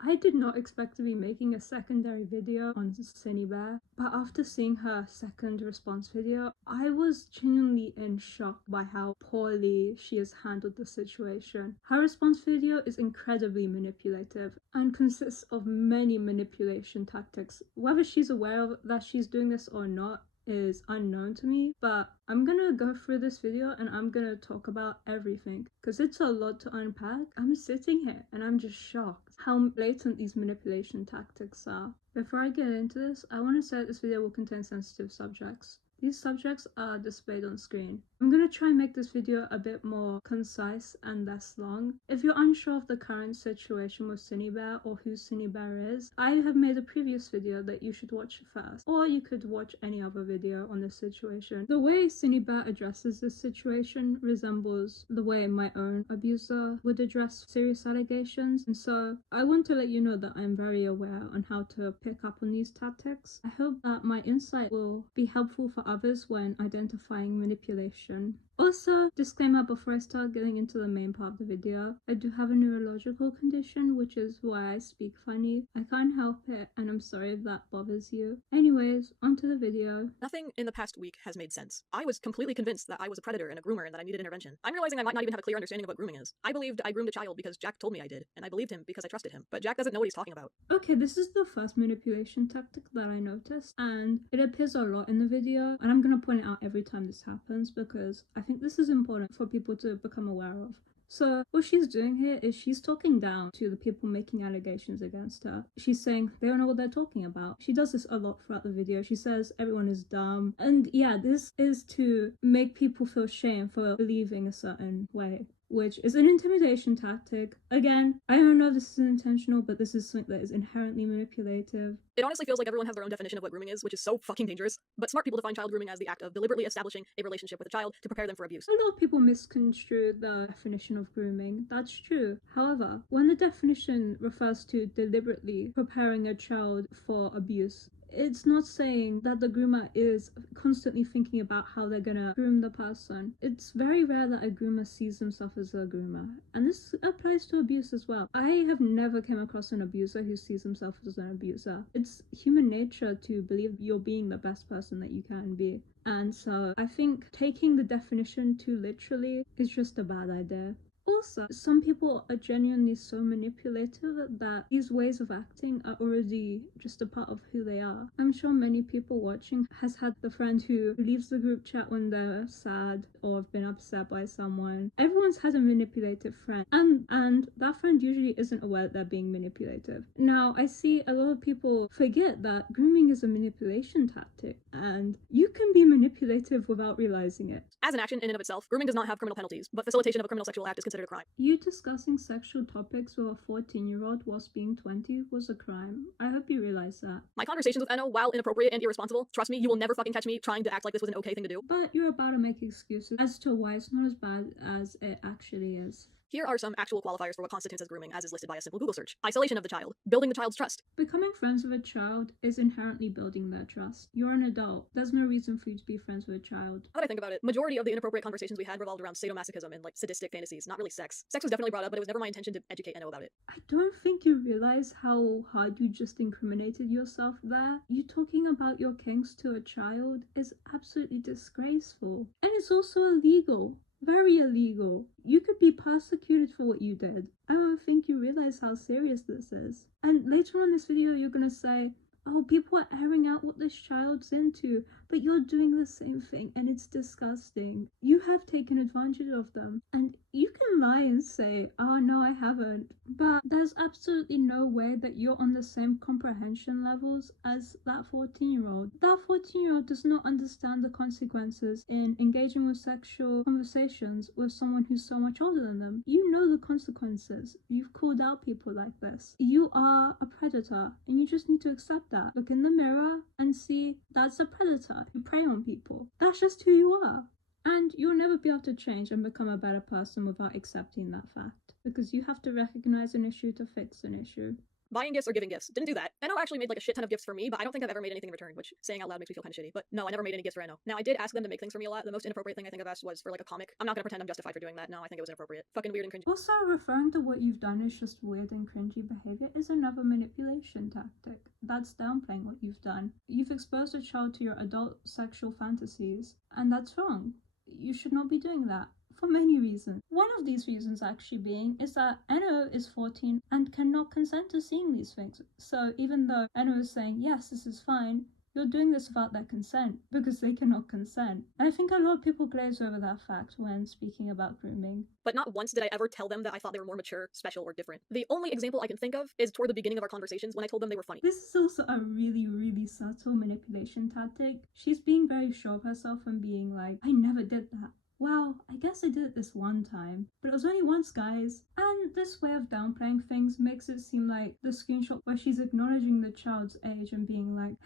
I did not expect to be making a secondary video on Synnibear, but after seeing her second response video, I was genuinely in shock by how poorly she has handled the situation. Her response video is incredibly manipulative and consists of many manipulation tactics. Whether she's aware of that she's doing this or not is unknown to me, but I'm gonna go through this video and I'm gonna talk about everything because it's a lot to unpack. I'm sitting here and I'm just shocked how blatant these manipulation tactics are. Before I get into this, I want to say that this video will contain sensitive subjects. These subjects are displayed on screen. I'm going to try and make this video a bit more concise and less long. If you're unsure of the current situation with Synnibear or who Synnibear is, I have made a previous video that you should watch first, or you could watch any other video on this situation. The way Synnibear addresses this situation resembles the way my own abuser would address serious allegations, and so I want to let you know that I'm very aware on how to pick up on these tactics. I hope that my insight will be helpful for others when identifying manipulation. Also, disclaimer before I start getting into the main part of the video, I do have a neurological condition, which is why I speak funny. I can't help it, and I'm sorry if that bothers you. Anyways, onto the video. Nothing in the past week has made sense. I was completely convinced that I was a predator and a groomer and that I needed intervention. I'm realizing I might not even have a clear understanding of what grooming is. I believed I groomed a child because Jack told me I did, and I believed him because I trusted him. But Jack doesn't know what he's talking about. Okay, this is the first manipulation tactic that I noticed, and it appears a lot in the video, and I'm gonna point it out every time this happens because I think this is important for people to become aware of. So what she's doing here is she's talking down to the people making allegations against her. She's saying they don't know what they're talking about. She does this a lot throughout the video. She says everyone is dumb. And yeah, this is to make people feel shame for believing a certain way, which is an intimidation tactic. Again, I don't know if this is intentional, but this is something that is inherently manipulative. It honestly feels like everyone has their own definition of what grooming is, which is so fucking dangerous. But smart people define child grooming as the act of deliberately establishing a relationship with a child to prepare them for abuse. A lot of people misconstrue the definition of grooming. That's true. However, when the definition refers to deliberately preparing a child for abuse, it's not saying that the groomer is constantly thinking about how they're gonna groom the person. It's very rare that a groomer sees himself as a groomer, and this applies to abuse as well. I have never come across an abuser who sees himself as an abuser. It's human nature to believe you're being the best person that you can be, and so I think taking the definition too literally is just a bad idea. Also, some people are genuinely so manipulative that these ways of acting are already just a part of who they are. I'm sure many people watching has had the friend who leaves the group chat when they're sad or have been upset by someone. Everyone's had a manipulative friend, and that friend usually isn't aware that they're being manipulative. Now, I see a lot of people forget that grooming is a manipulation tactic, and you can be manipulative without realizing it. As an action in and of itself, grooming does not have criminal penalties, but facilitation of a criminal sexual act is considered a crime. You discussing sexual topics with a 14-year-old whilst being 20 was a crime. I hope you realize that. My conversations with Enno, while inappropriate and irresponsible, trust me, you will never fucking catch me trying to act like this was an okay thing to do. But you're about to make excuses as to why it's not as bad as it actually is. Here are some actual qualifiers for what constitutes as grooming, as is listed by a simple Google search. Isolation of the child. Building the child's trust. Becoming friends with a child is inherently building their trust. You're an adult. There's no reason for you to be friends with a child. Now that I think about it, majority of the inappropriate conversations we had revolved around sadomasochism and sadistic fantasies, not really sex. Sex was definitely brought up, but it was never my intention to educate Enno about it. I don't think you realize how hard you just incriminated yourself there. You talking about your kinks to a child is absolutely disgraceful. And it's also illegal. Very illegal. You could be persecuted for what you did. I don't think you realize how serious this is. And later on in this video, you're gonna say, oh, people are airing out what this child's into, but you're doing the same thing and it's disgusting. You have taken advantage of them. And you can lie and say, oh no, I haven't. But there's absolutely no way that you're on the same comprehension levels as that 14-year-old. That 14-year-old does not understand the consequences in engaging with sexual conversations with someone who's so much older than them. You know the consequences. You've called out people like this. You are a predator and you just need to accept that. Look in the mirror and see that's a predator who prey on people. That's just who you are. And you'll never be able to change and become a better person without accepting that fact, because you have to recognize an issue to fix an issue. Buying gifts or giving gifts. Didn't do that. Eno actually made like a shit ton of gifts for me, but I don't think I've ever made anything in return, which saying out loud makes me feel kind of shitty. But no, I never made any gifts for Eno. Now, I did ask them to make things for me a lot. The most inappropriate thing I think I've asked was for like a comic. I'm not gonna pretend I'm justified for doing that. No, I think it was inappropriate. Fucking weird and cringy. Also, referring to what you've done as just weird and cringy behavior is another manipulation tactic. That's downplaying what you've done. You've exposed a child to your adult sexual fantasies, and that's wrong. You should not be doing that. For many reasons. One of these reasons actually being is that Eno is 14 and cannot consent to seeing these things. So even though Eno is saying, yes, this is fine, you're doing this without their consent because they cannot consent. And I think a lot of people glaze over that fact when speaking about grooming. But not once did I ever tell them that I thought they were more mature, special, or different. The only example I can think of is toward the beginning of our conversations when I told them they were funny. This is also a really, really subtle manipulation tactic. She's being very sure of herself and being like, I never did that. Well, I guess I did it this one time, but it was only once, guys. And this way of downplaying things makes it seem like the screenshot where she's acknowledging the child's age and being like,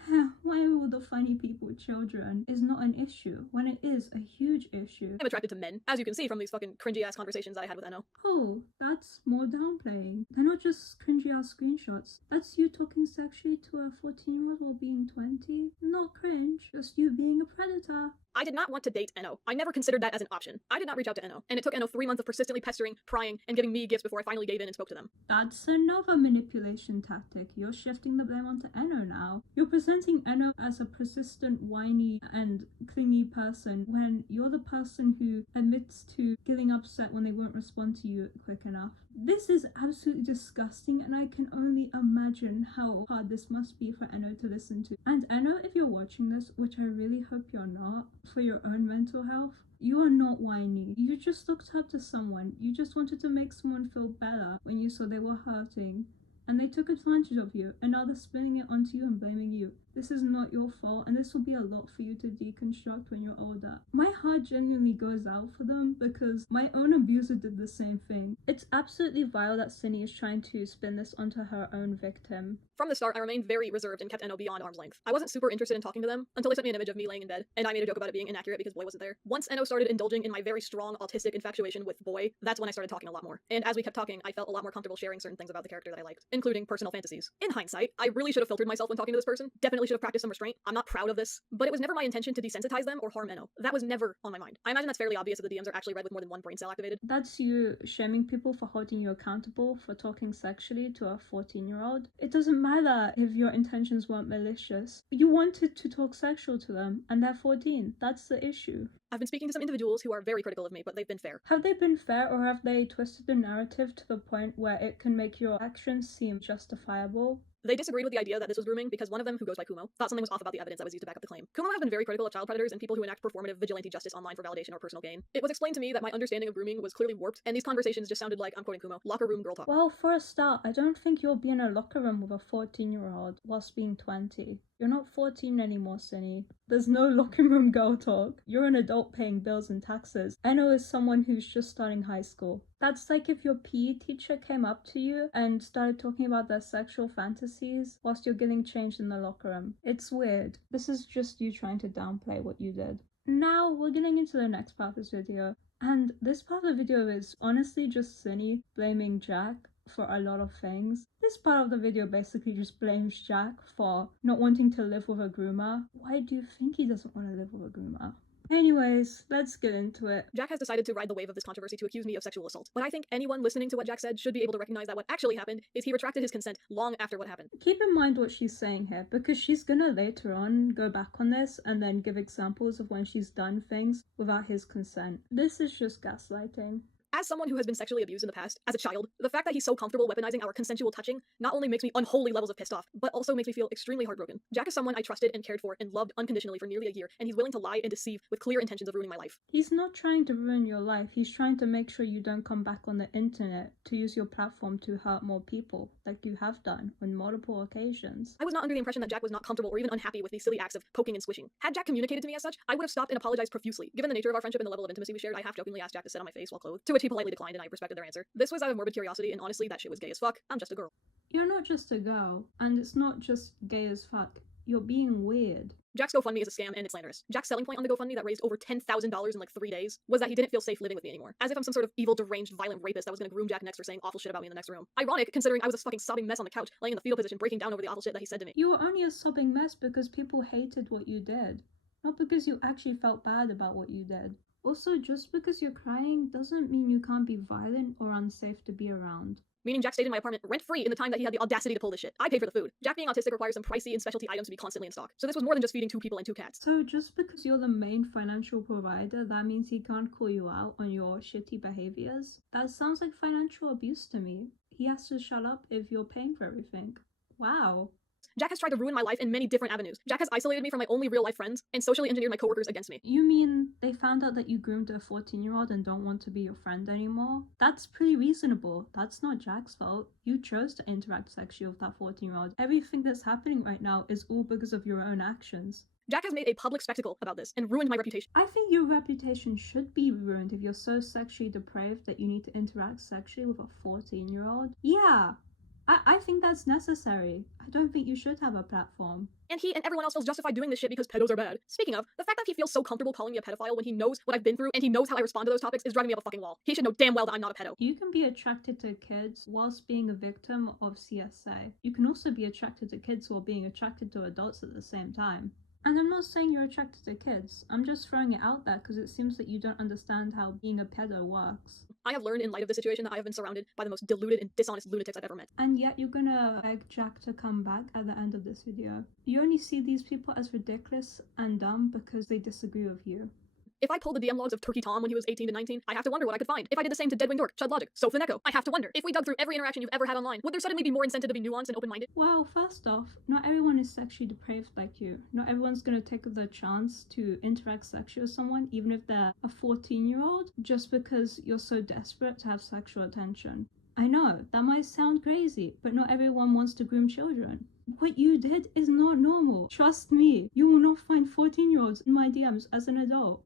why are all the funny people children, is not an issue, when it is a huge issue. I'm attracted to men, as you can see from these fucking cringy ass conversations that I had with Eno. Oh, that's more downplaying. They're not just cringy ass screenshots. That's you talking sexually to a 14-year-old while being 20. Not cringe, just you being a predator. I did not want to date Eno. I never considered that as an option. I did not reach out to Eno, and it took Eno 3 months of persistently pestering, prying, and giving me gifts before I finally gave in and spoke to them. That's another manipulation tactic. You're shifting the blame onto Eno now. You're presenting Eno as a persistent, whiny, and clingy person when you're the person who admits to getting upset when they won't respond to you quick enough. This is absolutely disgusting, and I can only imagine how hard this must be for Eno to listen to. And Eno, if you're watching this, which I really hope you're not, for your own mental health, you are not whiny. You just looked up to someone. You just wanted to make someone feel better when you saw they were hurting. And they took advantage of you, and now they're spinning it onto you and blaming you. This is not your fault, and this will be a lot for you to deconstruct when you're older. My heart genuinely goes out for them because my own abuser did the same thing. It's absolutely vile that Synni is trying to spin this onto her own victim. From the start, I remained very reserved and kept Eno beyond arm's length. I wasn't super interested in talking to them until they sent me an image of me laying in bed, and I made a joke about it being inaccurate because Boy wasn't there. Once Eno started indulging in my very strong autistic infatuation with Boy, that's when I started talking a lot more. And as we kept talking, I felt a lot more comfortable sharing certain things about the character that I liked, including personal fantasies. In hindsight, I really should have filtered myself when talking to this person. Definitely should have practiced some restraint. I'm not proud of this, but it was never my intention to desensitize them or harm Eno. That was never on my mind. I imagine that's fairly obvious if the DMs are actually read with more than one brain cell activated. That's you shaming people for holding you accountable for talking sexually to a 14-year-old. It doesn't matter if your intentions weren't malicious. You wanted to talk sexual to them, and they're 14. That's the issue. I've been speaking to some individuals who are very critical of me, but they've been fair. Have they been fair, or have they twisted the narrative to the point where it can make your actions seem justifiable? They disagreed with the idea that this was grooming because one of them, who goes by Kumo, thought something was off about the evidence that was used to back up the claim. Kumo has been very critical of child predators and people who enact performative vigilante justice online for validation or personal gain. It was explained to me that my understanding of grooming was clearly warped, and these conversations just sounded like, I'm quoting Kumo, locker room girl talk. Well, for a start, I don't think you'll be in a locker room with a 14-year-old whilst being 20. You're not 14 anymore, Synni. There's no locker room girl talk. You're an adult paying bills and taxes. Eno is someone who's just starting high school. That's like if your PE teacher came up to you and started talking about their sexual fantasies whilst you're getting changed in the locker room. It's weird. This is just you trying to downplay what you did. Now, we're getting into the next part of this video. And this part of the video is honestly just Synni blaming Jack for a lot of things. This part of the video basically just blames Jack for not wanting to live with a groomer. Why do you think he doesn't want to live with a groomer? Anyways, let's get into it. Jack has decided to ride the wave of this controversy to accuse me of sexual assault. But I think anyone listening to what Jack said should be able to recognize that what actually happened is he retracted his consent long after what happened. Keep in mind what she's saying here, because she's gonna later on go back on this and then give examples of when she's done things without his consent. This is just gaslighting. As someone who has been sexually abused in the past, as a child, the fact that he's so comfortable weaponizing our consensual touching not only makes me unholy levels of pissed off, but also makes me feel extremely heartbroken. Jack is someone I trusted and cared for and loved unconditionally for nearly a year, and he's willing to lie and deceive with clear intentions of ruining my life. He's not trying to ruin your life, he's trying to make sure you don't come back on the internet to use your platform to hurt more people, like you have done on multiple occasions. I was not under the impression that Jack was not comfortable or even unhappy with these silly acts of poking and squishing. Had Jack communicated to me as such, I would have stopped and apologized profusely. Given the nature of our friendship and the level of intimacy we shared, I half-jokingly asked Jack to sit on my face while clothed, to which he politely declined, and I respected their answer. This was out of morbid curiosity, and honestly, that shit was gay as fuck. I'm just a girl. You're not just a girl, and it's not just gay as fuck. You're being weird. Jack's GoFundMe is a scam and it's slanderous. Jack's selling point on the GoFundMe that raised over $10,000 in like 3 days was that he didn't feel safe living with me anymore. As if I'm some sort of evil, deranged, violent rapist that was gonna groom Jack next or saying awful shit about me in the next room. Ironic, considering I was a fucking sobbing mess on the couch, laying in the fetal position, breaking down over the awful shit that he said to me. You were only a sobbing mess because people hated what you did, not because you actually felt bad about what you did. Also, just because you're crying doesn't mean you can't be violent or unsafe to be around. Meaning Jack stayed in my apartment rent-free in the time that he had the audacity to pull this shit. I paid for the food. Jack being autistic requires some pricey and specialty items to be constantly in stock. So this was more than just feeding 2 people and 2 cats. So just because you're the main financial provider, that means he can't call you out on your shitty behaviors? That sounds like financial abuse to me. He has to shut up if you're paying for everything. Wow. Jack has tried to ruin my life in many different avenues. Jack has isolated me from my only real-life friends and socially engineered my coworkers against me. You mean they found out that you groomed a 14-year-old and don't want to be your friend anymore? That's pretty reasonable. That's not Jack's fault. You chose to interact sexually with that 14-year-old. Everything that's happening right now is all because of your own actions. Jack has made a public spectacle about this and ruined my reputation. I think your reputation should be ruined if you're so sexually depraved that you need to interact sexually with a 14-year-old. Yeah. I think that's necessary. I don't think you should have a platform. And he and everyone else feels justified doing this shit because pedos are bad. Speaking of, the fact that he feels so comfortable calling me a pedophile when he knows what I've been through and he knows how I respond to those topics is driving me up a fucking wall. He should know damn well that I'm not a pedo. You can be attracted to kids whilst being a victim of CSA. You can also be attracted to kids while being attracted to adults at the same time. And I'm not saying you're attracted to kids. I'm just throwing it out there because it seems that you don't understand how being a pedo works. I have learned in light of the situation that I have been surrounded by the most deluded and dishonest lunatics I've ever met. And yet you're gonna beg Jack to come back at the end of this video. You only see these people as ridiculous and dumb because they disagree with you. If I pulled the DM logs of Turkey Tom when he was 18 to 19, I have to wonder what I could find. If I did the same to Deadwing Dork, Chud Logic, Soph the Neko, I have to wonder. If we dug through every interaction you've ever had online, would there suddenly be more incentive to be nuanced and open-minded? Well, first off, not everyone is sexually depraved like you. Not everyone's gonna take the chance to interact sexually with someone, even if they're a 14-year-old, just because you're so desperate to have sexual attention. I know, that might sound crazy, but not everyone wants to groom children. What you did is not normal. Trust me, you will not find 14-year-olds in my DMs as an adult.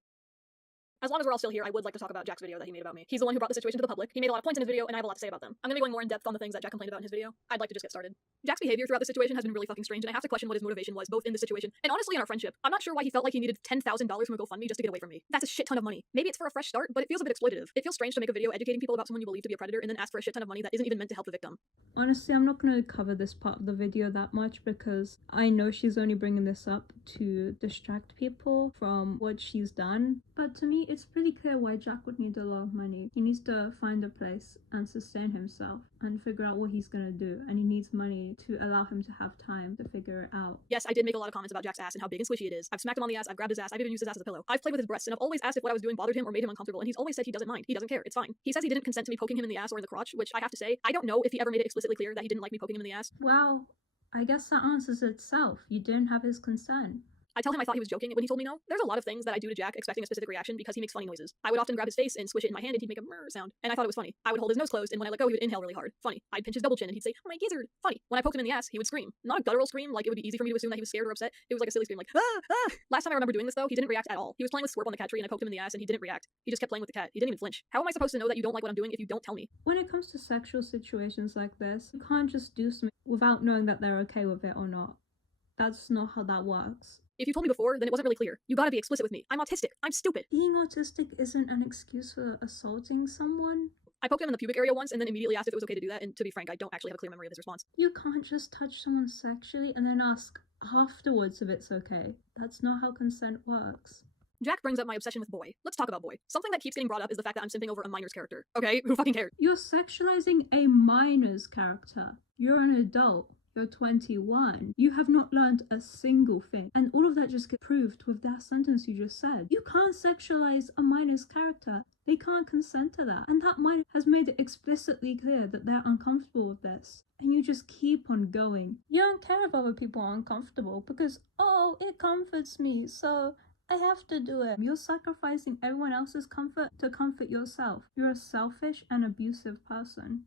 As long as we're all still here, I would like to talk about Jack's video that he made about me. He's the one who brought the situation to the public. He made a lot of points in his video, and I have a lot to say about them. I'm gonna be going more in depth on the things that Jack complained about in his video. I'd like to just get started. Jack's behavior throughout the situation has been really fucking strange, and I have to question what his motivation was, both in the situation and honestly in our friendship. I'm not sure why he felt like he needed $10,000 from a GoFundMe just to get away from me. That's a shit ton of money. Maybe it's for a fresh start, but it feels a bit exploitative. It feels strange to make a video educating people about someone you believe to be a predator and then ask for a shit ton of money that isn't even meant to help the victim. Honestly, I'm not going to cover this part of the video that much because I know she's only bringing this up to distract people from what she's done. But to me, it's pretty clear why Jack would need a lot of money. He needs to find a place and sustain himself and figure out what he's going to do. And he needs money to allow him to have time to figure it out. Yes, I did make a lot of comments about Jack's ass and how big and squishy it is. I've smacked him on the ass, I've grabbed his ass, I've even used his ass as a pillow. I've played with his breasts, and I've always asked if what I was doing bothered him or made him uncomfortable, and he's always said he doesn't mind. He doesn't care. It's fine. He says he didn't consent to me poking him in the ass or in the crotch, which I have to say, I don't know if he ever made it explicitly clear that he didn't like me poking him in the ass. Well, I guess that answers itself. You didn't have his consent. I tell him I thought he was joking when he told me no. There's a lot of things that I do to Jack expecting a specific reaction because he makes funny noises. I would often grab his face and squish it in my hand and he'd make a murr sound, and I thought it was funny. I would hold his nose closed, and when I let go, he would inhale really hard. Funny. I'd pinch his double chin and he'd say, "Oh, my gizzard." Funny. When I poked him in the ass, he would scream. Not a guttural scream, like it would be easy for me to assume that he was scared or upset. It was like a silly scream, like, "Ah, ah." Last time I remember doing this though, he didn't react at all. He was playing with Swerp on the cat tree and I poked him in the ass and he didn't react. He just kept playing with the cat. He didn't even flinch. How am I supposed to know that you don't like what I'm doing if you don't tell me? When it comes to sexual situations like this, you can't just do something without knowing that they're okay with it or not. That's not how that works. If you told me before, then it wasn't really clear. You gotta be explicit with me. I'm autistic. I'm stupid. Being autistic isn't an excuse for assaulting someone. I poked him in the pubic area once and then immediately asked if it was okay to do that, and to be frank, I don't actually have a clear memory of his response. You can't just touch someone sexually and then ask afterwards if it's okay. That's not how consent works. Jack brings up my obsession with boy. Let's talk about boy. Something that keeps getting brought up is the fact that I'm simping over a minor's character. Okay, who fucking cares? You're sexualizing a minor's character. You're an adult. You're 21. You have not learned a single thing. And all of that just gets proved with that sentence you just said. You can't sexualize a minor's character. They can't consent to that. And that minor has made it explicitly clear that they're uncomfortable with this. And you just keep on going. You don't care if other people are uncomfortable because, oh, it comforts me, so I have to do it. You're sacrificing everyone else's comfort to comfort yourself. You're a selfish and abusive person.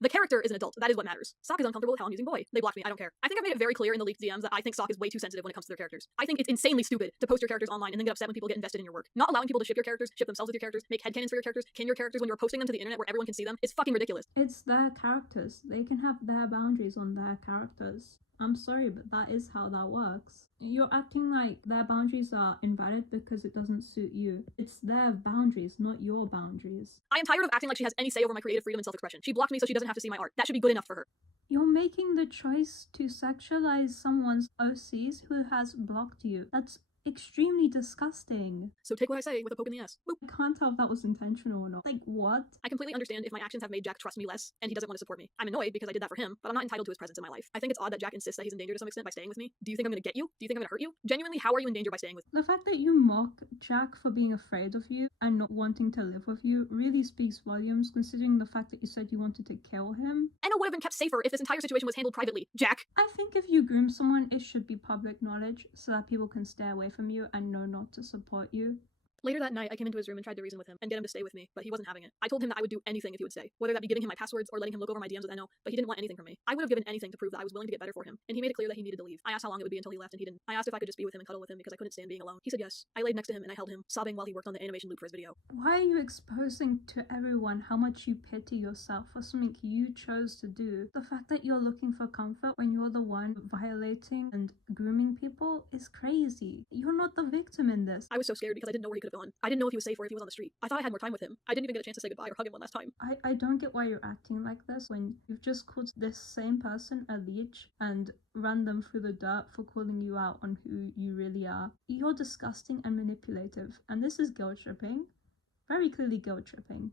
The character is an adult. That is what matters. Sock is uncomfortable with how I'm using boy. They blocked me. I don't care. I think I've made it very clear in the leaked DMs that I think Sock is way too sensitive when it comes to their characters. I think it's insanely stupid to post your characters online and then get upset when people get invested in your work. Not allowing people to ship your characters, ship themselves with your characters, make headcanons for your characters, kin your characters when you're posting them to the internet where everyone can see them is fucking ridiculous. It's their characters. They can have their boundaries on their characters. I'm sorry, but that is how that works. You're acting like their boundaries are invalid because it doesn't suit you. It's their boundaries, not your boundaries. I am tired of acting like she has any say over my creative freedom and self-expression. She blocked me so she doesn't have to see my art. That should be good enough for her. You're making the choice to sexualize someone's OCs who has blocked you. That's extremely disgusting. So take what I say with a poke in the ass. Boop. I can't tell if that was intentional or not. Like, what? I completely understand if my actions have made Jack trust me less and he doesn't want to support me. I'm annoyed because I did that for him, but I'm not entitled to his presence in my life. I think it's odd that Jack insists that he's in danger to some extent by staying with me. Do you think I'm gonna get you? Do you think I'm gonna hurt you? Genuinely, how are you in danger by staying with me? The fact that you mock Jack for being afraid of you and not wanting to live with you really speaks volumes, considering the fact that you said you wanted to kill him. Enno would have been kept safer if this entire situation was handled privately. Jack! I think if you groom someone, it should be public knowledge so that people can stay away from you and know not to support you. Later that night, I came into his room and tried to reason with him and get him to stay with me, but he wasn't having it. I told him that I would do anything if he would stay, whether that be giving him my passwords or letting him look over my DMs with Enno, but he didn't want anything from me. I would have given anything to prove that I was willing to get better for him, and he made it clear that he needed to leave. I asked how long it would be until he left, and he didn't. I asked if I could just be with him and cuddle with him because I couldn't stand being alone. He said yes. I laid next to him and I held him, sobbing while he worked on the animation loop for his video. Why are you exposing to everyone how much you pity yourself for something you chose to do? The fact that you're looking for comfort when you're the one violating and grooming people is crazy. You're not the victim in this. I was so scared because I didn't know where he could have gone. I didn't know if he was safe or if he was on the street. I thought I had more time with him. I didn't even get a chance to say goodbye or hug him one last time. I don't get why you're acting like this when you've just called this same person a leech and run them through the dirt for calling you out on who you really are. You're disgusting and manipulative, and this is guilt tripping. Very clearly guilt tripping.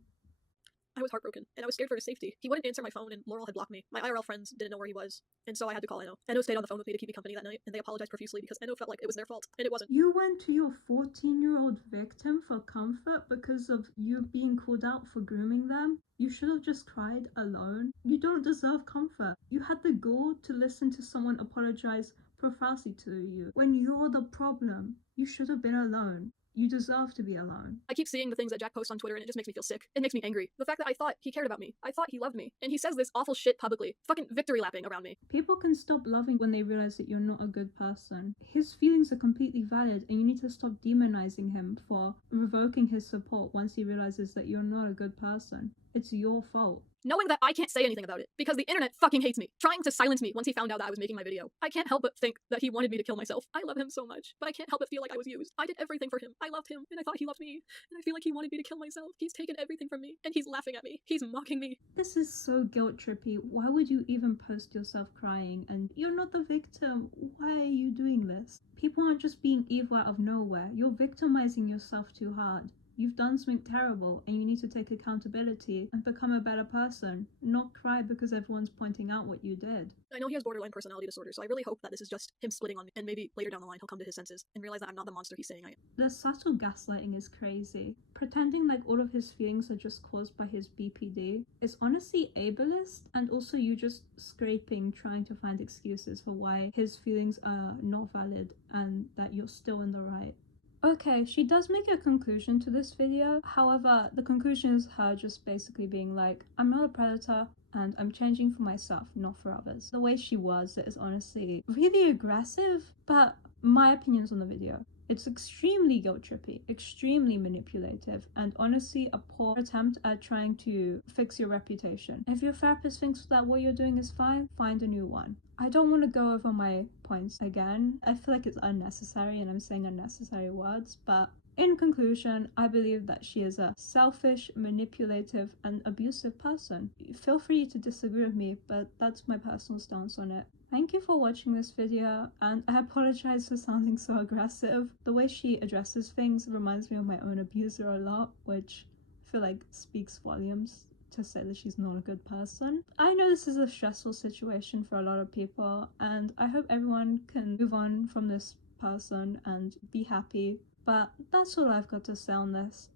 I was heartbroken, and I was scared for his safety. He wouldn't answer my phone, and Laurel had blocked me. My IRL friends didn't know where he was, and so I had to call Enno. Enno stayed on the phone with me to keep me company that night, and they apologized profusely because Enno felt like it was their fault, and it wasn't. You went to your 14-year-old victim for comfort because of you being called out for grooming them? You should have just cried alone. You don't deserve comfort. You had the gall to listen to someone apologize profusely to you. When you're the problem, you should have been alone. You deserve to be alone. I keep seeing the things that Jack posts on Twitter and it just makes me feel sick. It makes me angry. The fact that I thought he cared about me. I thought he loved me. And he says this awful shit publicly. Fucking victory lapping around me. People can stop loving when they realize that you're not a good person. His feelings are completely valid and you need to stop demonizing him for revoking his support once he realizes that you're not a good person. It's your fault. Knowing that I can't say anything about it, because the internet fucking hates me, trying to silence me once he found out that I was making my video. I can't help but think that he wanted me to kill myself. I love him so much, but I can't help but feel like I was used. I did everything for him. I loved him, and I thought he loved me, and I feel like he wanted me to kill myself. He's taken everything from me, and he's laughing at me. He's mocking me. This is so guilt trippy. Why would you even post yourself crying? And you're not the victim. Why are you doing this? People aren't just being evil out of nowhere. You're victimizing yourself too hard. You've done something terrible and you need to take accountability and become a better person, not cry because everyone's pointing out what you did. I know he has borderline personality disorder, so I really hope that this is just him splitting on me, and maybe later down the line he'll come to his senses and realize that I'm not the monster he's saying I am. The subtle gaslighting is crazy. Pretending like all of his feelings are just caused by his BPD is honestly ableist, and also you just scraping trying to find excuses for why his feelings are not valid and that you're still in the right. Okay, she does make a conclusion to this video. However, the conclusion is her just basically being like, I'm not a predator and I'm changing for myself, not for others. The way she was is honestly really aggressive, but my opinions on the video. It's extremely guilt trippy, extremely manipulative, and honestly a poor attempt at trying to fix your reputation. If your therapist thinks that what you're doing is fine, find a new one. I don't want to go over my points again. I feel like it's unnecessary and I'm saying unnecessary words, but in conclusion, I believe that she is a selfish, manipulative, and abusive person. Feel free to disagree with me, but that's my personal stance on it. Thank you for watching this video, and I apologize for sounding so aggressive. The way she addresses things reminds me of my own abuser a lot, which I feel like speaks volumes to say that she's not a good person. I know this is a stressful situation for a lot of people, and I hope everyone can move on from this person and be happy. But that's all I've got to say on this.